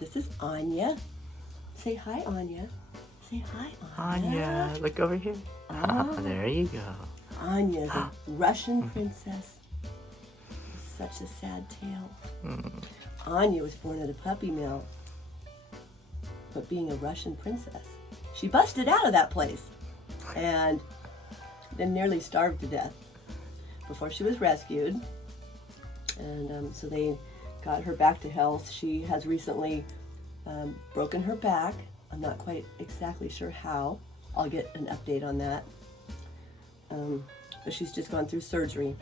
This is Anya. Say hi, Anya. Say hi, Anya. Anya, look over here. There you go. Anya's a Russian princess. Such a sad tale. Anya was born at a puppy mill, but being a Russian princess, she busted out of that place and then nearly starved to death before she was rescued. And so they got her back to health. She has recently broken her back. I'm not quite exactly sure how. I'll get an update on that. But she's just gone through surgery.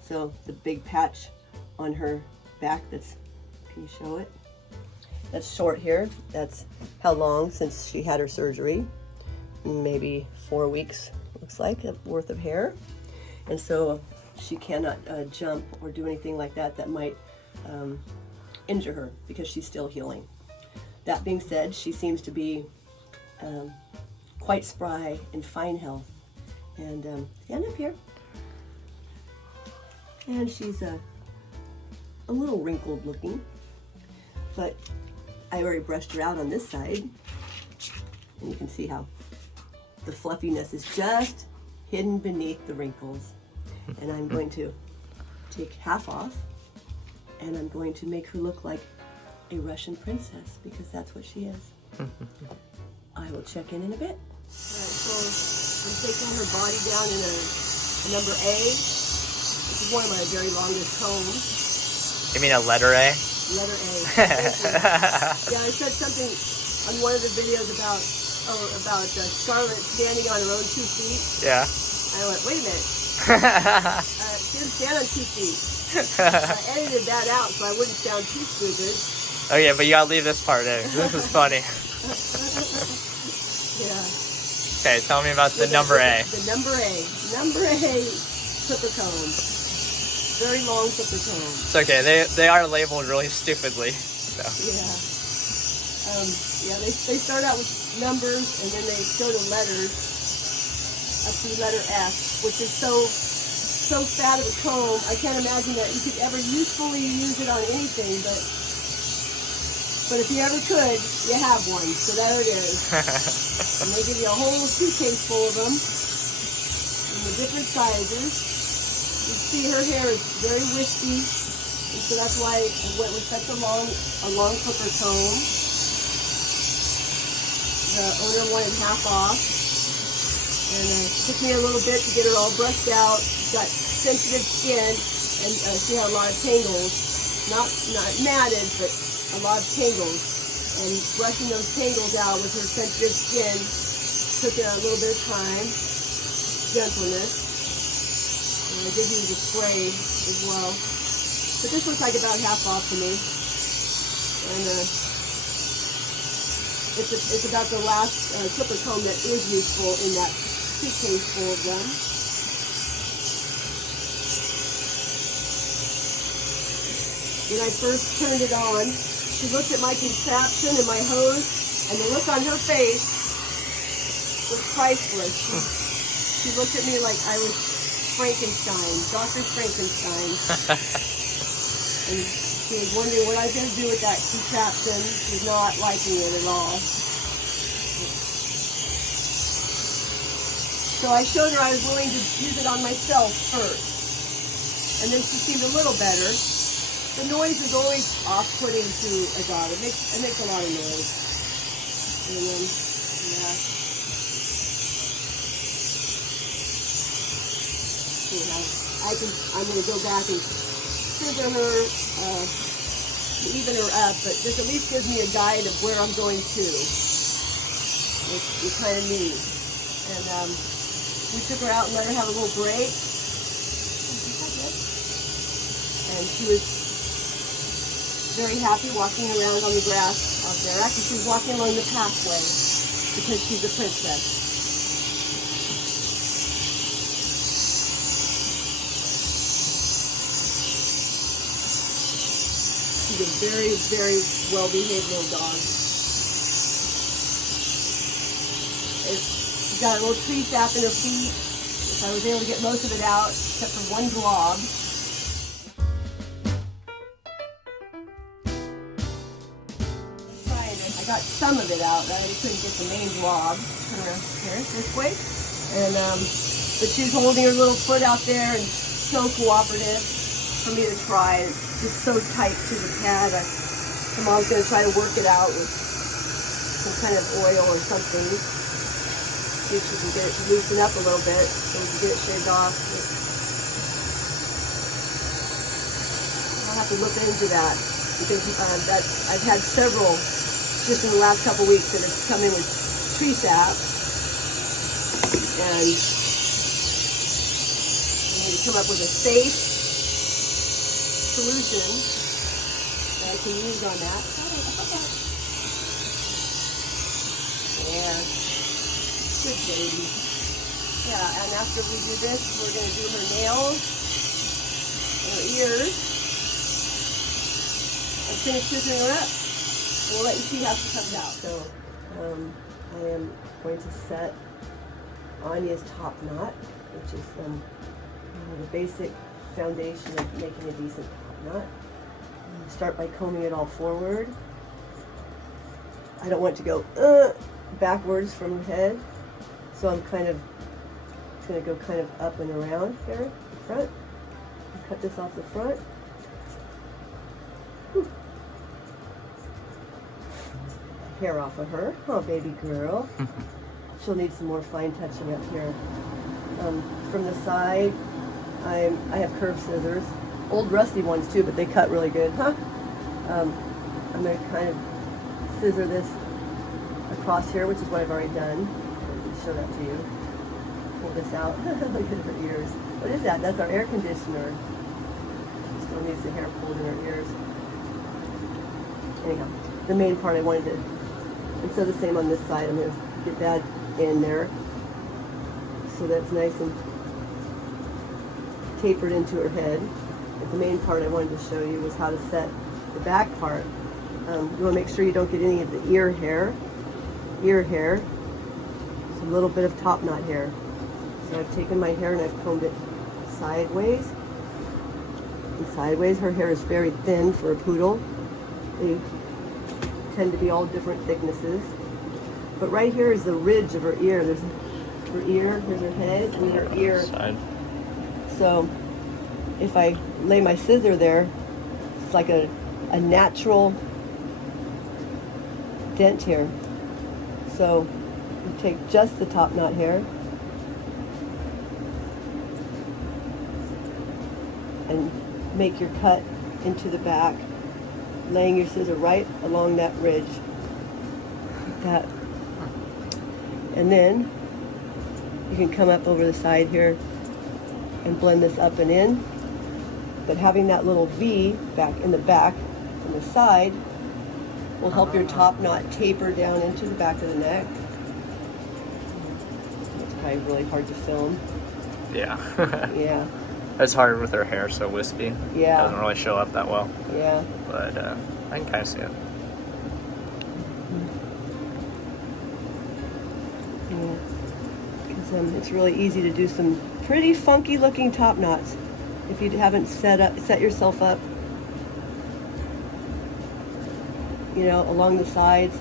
So the big patch on her back that's, can you show it? That's short here. That's how long since she had her surgery. Maybe 4 weeks, looks like, worth of hair. And so she cannot jump or do anything like that that might injure her because she's still healing. That being said, she seems to be quite spry and fine health. And stand up here. And she's a little wrinkled looking, but I already brushed her out on this side. And you can see how the fluffiness is just hidden beneath the wrinkles. And I'm going to take half off, and I'm going to make her look like a Russian princess, because that's what she is. I will check in a bit. Alright, so I'm taking her body down in a number A. This is one of my very longest combs. You mean a letter A? Letter A. Yeah, I said something on one of the videos about Scarlett standing on her own 2 feet. Yeah. I went, wait a minute. She didn't stand on 2 feet. I edited that out so I wouldn't sound too stupid. Oh yeah, but you gotta leave this part in. This is funny. Yeah. Okay, tell me about the number A. The number A. Number A clipper comb. Very long clipper comb. It's okay, they are labeled really stupidly. So. Yeah, they start out with numbers and then they go to letters up to letter F, which is so fat of a comb. I can't imagine that you could ever usefully use it on anything, but if you ever could, you have one. So there it is. And they give you a whole suitcase full of them in the different sizes. You see her hair is very wispy, and so that's why I went with such a long clipper comb. The owner wanted half off, and it took me a little bit to get her all brushed out. She's got sensitive skin, and she had a lot of tangles. Not matted, but a lot of tangles. And brushing those tangles out with her sensitive skin took a little bit of time, gentleness. And I did use a spray as well. But this looks like about half off to me. And it's about the last clipper comb that is useful in that suitcase full of them. When I first turned it on, she looked at my contraption and my hose, and the look on her face was priceless. She looked at me like I was Frankenstein, Dr. Frankenstein. And she was wondering what I was going to do with that contraption. She's not liking it at all. So I showed her I was willing to use it on myself first. And then she seemed a little better. The noise is always off-putting to a dog. It makes a lot of noise. And then, yeah. I'm going to go back and scissor her to even her up, but this at least gives me a guide of where I'm going to, which is kind of neat. And we took her out and let her have a little break. And she was very happy walking around on the grass out there. Actually, she was walking along the pathway because she's a princess. She's a very, very well-behaved little dog. She's got a little tree sap in her feet. If I was able to get most of it out, except for one glob. I got some of it out. I already couldn't get the main blob. Turn around here, this way. And, but she's holding her little foot out there and so cooperative for me to try. It's just so tight to the pad. The mom's going to try to work it out with some kind of oil or something. See if she can get it to loosen up a little bit so we can get it shaved off. I'll have to look into that because I've had several just in the last couple weeks that have come in with tree sap, and we need to come up with a safe solution that I can use on that. Yeah, good baby. Yeah, and after we do this, we're going to do her nails, her ears, and finish scissoring her up. We'll let you see how she comes out. So I am going to set Anya's top knot, which is the basic foundation of making a decent top knot. Start by combing it all forward. I don't want it to go backwards from her head, so I'm going to go kind of up and around here, the front. Cut this off the front. Hair off of her. Oh, baby girl. She'll need some more fine touching up here. From the side, I have curved scissors. Old rusty ones too, but they cut really good, huh? I'm going to kind of scissor this across here, which is what I've already done. I'll show that to you. Pull this out. Look at her ears. What is that? That's our air conditioner. She still needs the hair pulled in her ears. Anyhow, the main part I wanted to. And so the same on this side. I'm going to get that in there so that's nice and tapered into her head. But the main part I wanted to show you was how to set the back part. You want to make sure you don't get any of the ear hair, just a little bit of top knot hair. So I've taken my hair and I've combed it sideways. And sideways, her hair is very thin for a poodle. They tend to be all different thicknesses. But right here is the ridge of her ear. There's her ear, here's her head, and her ear. Side. So if I lay my scissor there, it's like a natural dent here. So you take just the top knot hair and make your cut into the back, laying your scissor right along that ridge, like that. And then you can come up over the side here and blend this up and in. But having that little V back in the back from the side will help your top knot taper down into the back of the neck. It's probably really hard to film. Yeah. Yeah. It's hard with her hair so wispy. Yeah. It doesn't really show up that well. Yeah. But I can kind of see it. Yeah. Because it's really easy to do some pretty funky looking top knots if you haven't set yourself up, you know, along the sides.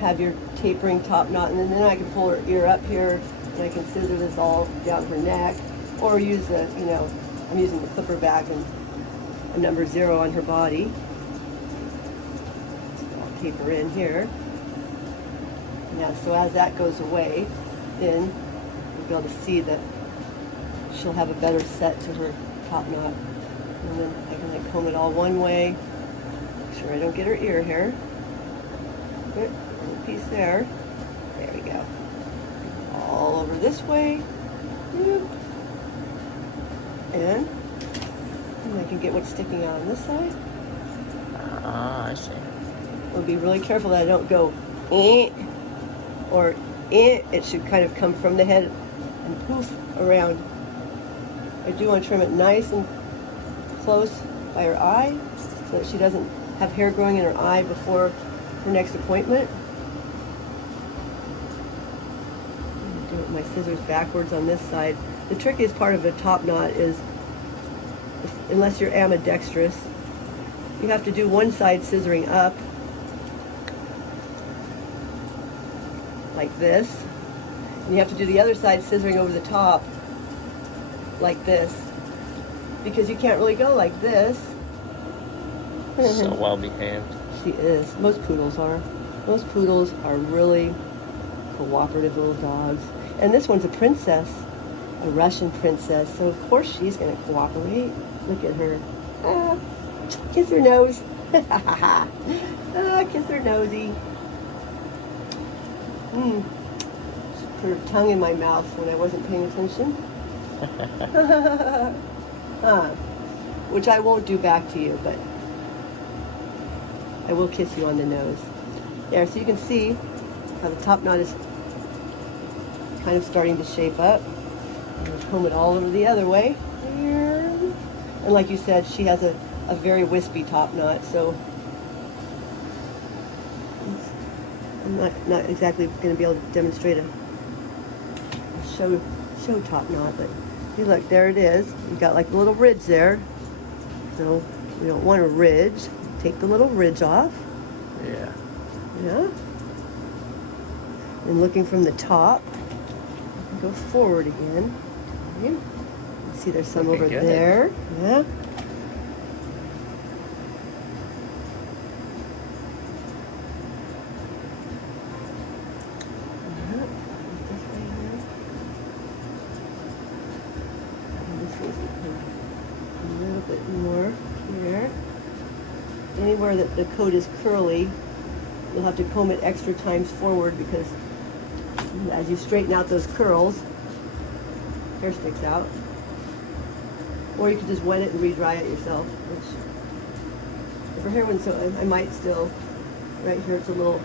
Have your tapering top knot, and then I can pull her ear up here, and I can scissor this all down her neck, or use the, you know, I'm using the clipper back and a number 0 on her body. So I'll taper in here. Now, so as that goes away, then you'll be able to see that she'll have a better set to her top knot. And then I can like comb it all one way. Make sure I don't get her ear hair. Good, and a piece there. There we go. All over this way. And I can get what's sticking out on this side. Ah, I see. I'll be really careful that I don't go or it should kind of come from the head and poof around. I do want to trim it nice and close by her eye so that she doesn't have hair growing in her eye before her next appointment. I'm doing my scissors backwards on this side. The trickiest part of a top knot is, unless you're ambidextrous, you have to do one side scissoring up like this. And you have to do the other side scissoring over the top like this, because you can't really go like this. So well behaved. She is. Most poodles are. Most poodles are really cooperative little dogs. And this one's a princess, a Russian princess, so of course she's going to cooperate. Look at her. Ah, kiss her nose. Ah, kiss her nosy. She put her tongue in my mouth when I wasn't paying attention. Which I won't do back to you, but I will kiss you on the nose. There, so you can see how the top knot is kind of starting to shape up. I'm going to comb it all over the other way. And like you said, she has a very wispy top knot, so I'm not exactly going to be able to demonstrate a show top knot, but see, look, there it is. You've got like a little ridge there, so we don't want a ridge. Take the little ridge off. Yeah. Yeah. And looking from the top, go forward again. Okay. See, there's some Looking over good. there. Yeah. A little bit more here. Anywhere that the coat is curly, you'll have to comb it extra times forward, because as you straighten out those curls, hair sticks out. Or you could just wet it and re-dry it yourself. Which, if her hair went so, I might still, right here it's a little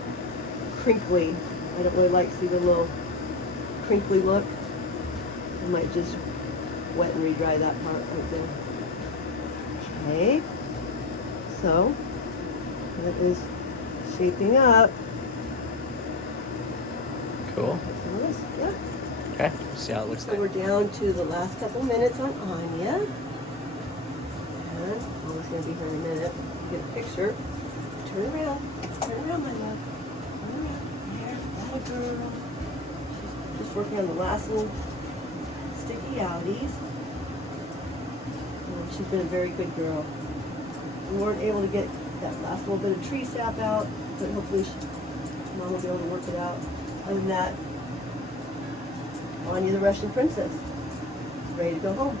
crinkly. I don't really like to see the little crinkly look. I might just wet and re-dry that part right there. Okay, so that is shaping up. Cool. Yeah. Okay. See how it looks So like. we're down to the last couple minutes on Anya. And almost going to be here in a minute. Get a picture. Turn around. Turn around, my love. Turn around. There. That a girl. Just working on the last little sticky outies. And she's been a very good girl. We weren't able to get that last little bit of tree sap out, but hopefully Mom will be able to work it out. Other than that, Anya the Russian princess, ready to go home.